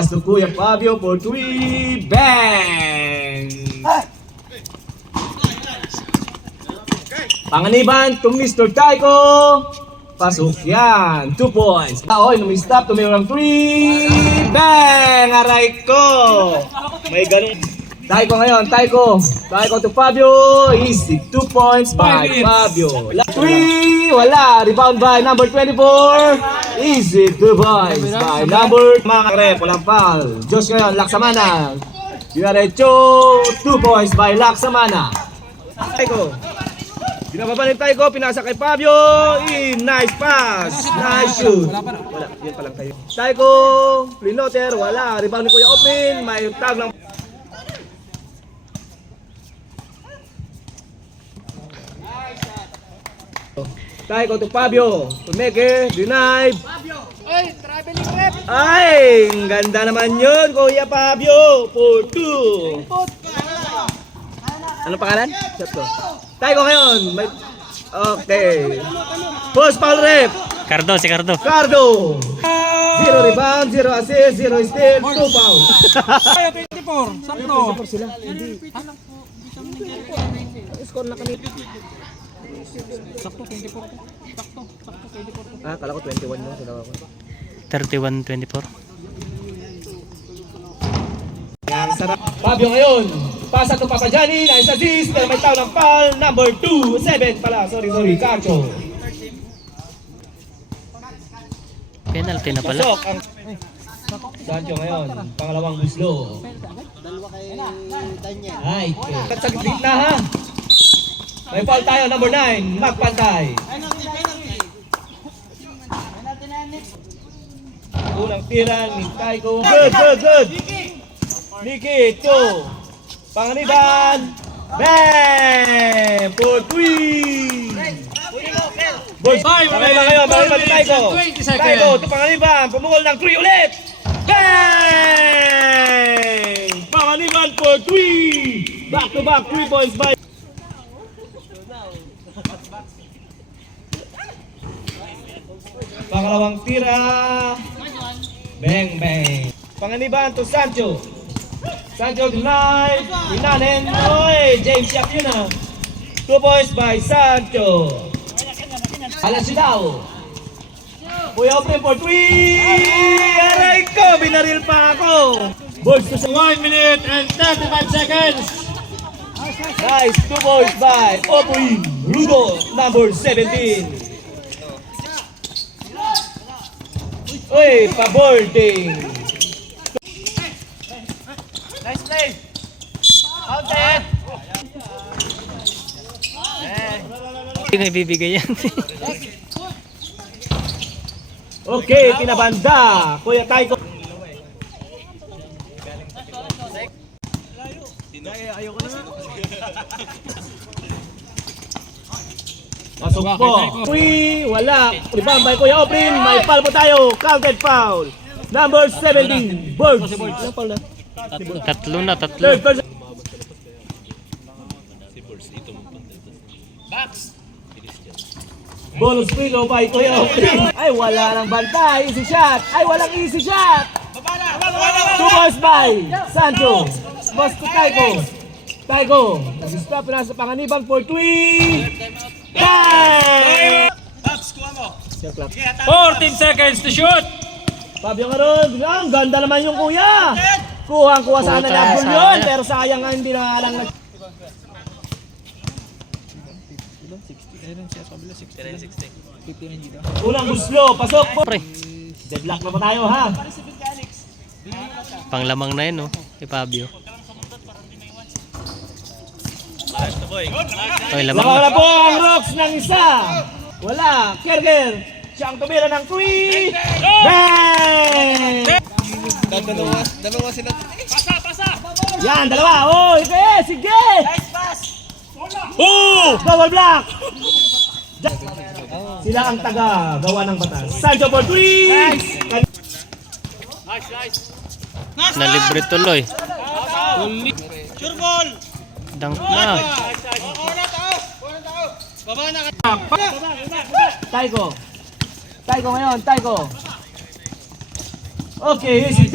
To Kuya Fabio for 3. Bang! Panganiban to Mr. Taiko. Pasok yan. 2 points. Oy, numi-stop. Tumira ng 3. Bang! Aray ko! May ganun. Taiko ngayon. Taiko to Fabio. Easy. 2 points by Fabio. 3. Wala. Rebound by number 24. Easy. 2 points by number. Mga rep. Walang foul. Josh ngayon. Laksamana. Diretso. 2 points by Laksamana. Taiko. Binababalin Taiko. Pinasa kay Fabio. Nice pass. Nice shoot. Wala. Yan pa lang tayo. Taiko. Plinoter. Wala. Rebound ni Kuya Oprin. May tag ng Taiko to Fabio. Tumeke, denied. Ay, traveling rep. Ay, ang ganda naman yun, Kuya Fabio. 4-2. Ano pangalan? Shot ko. Taiko ngayon. Okay. Post foul rep. Cardo, si Cardo. Cardo. 0 rebound, 0 assist, 0 steal, 2 foul. 24, sakto. Sila. Hindi. Score na kami. Sakto, 24. Sakto, 24. Ah, kala ko 21 yung sinawa ko. 31-24. Ang sarap. Fabio ngayon. Pasa to Papa Johnny. Nice assist. Pero may tao ng foul. Number 2. 7 pala. Sorry. Cacho. Penalty na pala. Pasok ang Sancho ngayon. Pangalawang buslo. Dalawa kay Daniel. Ay. Sa gitna ha. May foul tayo. Number 9. Magpantay. Unang tira ni Taiko. Good. Niki, 2. Panganiban. Bang! For 3. Boys, panganiban ngayon. Panganiban ni Taiko. Taiko, ito panganiban. Pumukol ng 3 ulit. Bang! Panganiban for 3. Back to back 3 points by pangalawang tira. Bang. Panganiban to Sancho. Sancho denied. Inanen. Oy, James Yap yun ah. 2 points by Sancho. Alas daw. Kuya Oprin for 3. Aray ko, binaril pa ako. Boys to 1 minute and 35 seconds. nice. 2 points by Oprin. Rudolph, number 17. Uy, pa-boarding. Nice play. Outed. Hindi na ibibigay yan. Okay, pinabanda. Kuya Taiko. Pasok po. 3, wala. Rebound by Kuya Oprin. May foul po tayo. Counted foul. Number 17. Birds. Ilang foul na? Tatlo. Third person. Bonus pilo by Kuya Oprin. Ay, wala nang banta. Easy shot. Ay, walang easy shot. 2 points by Sancho. Boss to Taiko. Nag-stop na sa panganiban for 3. Bang! 14 seconds to shoot. Fabio Caron, ang ganda naman yung kuya. Kuha sana ng goal yun, pero sayang nga hindi na lang. Unang guslo, pasok po. Pre, Deadlock na pa tayo ha. panglamang na yun, no? Kay Fabio. Oy, lamang Wala na. po ang rocks ng isa. Wala, Kerger. Siya ang tumira ng 3. Bang! Dalawa sila. Yan, dalawa. Oh, sige. Double block. Sila ang taga gawa ng batas. Sancho for 3. Nalibre tuloy. Sure ball. Dunk na. Baba na ka. Taiko ngayon. Okay, easy.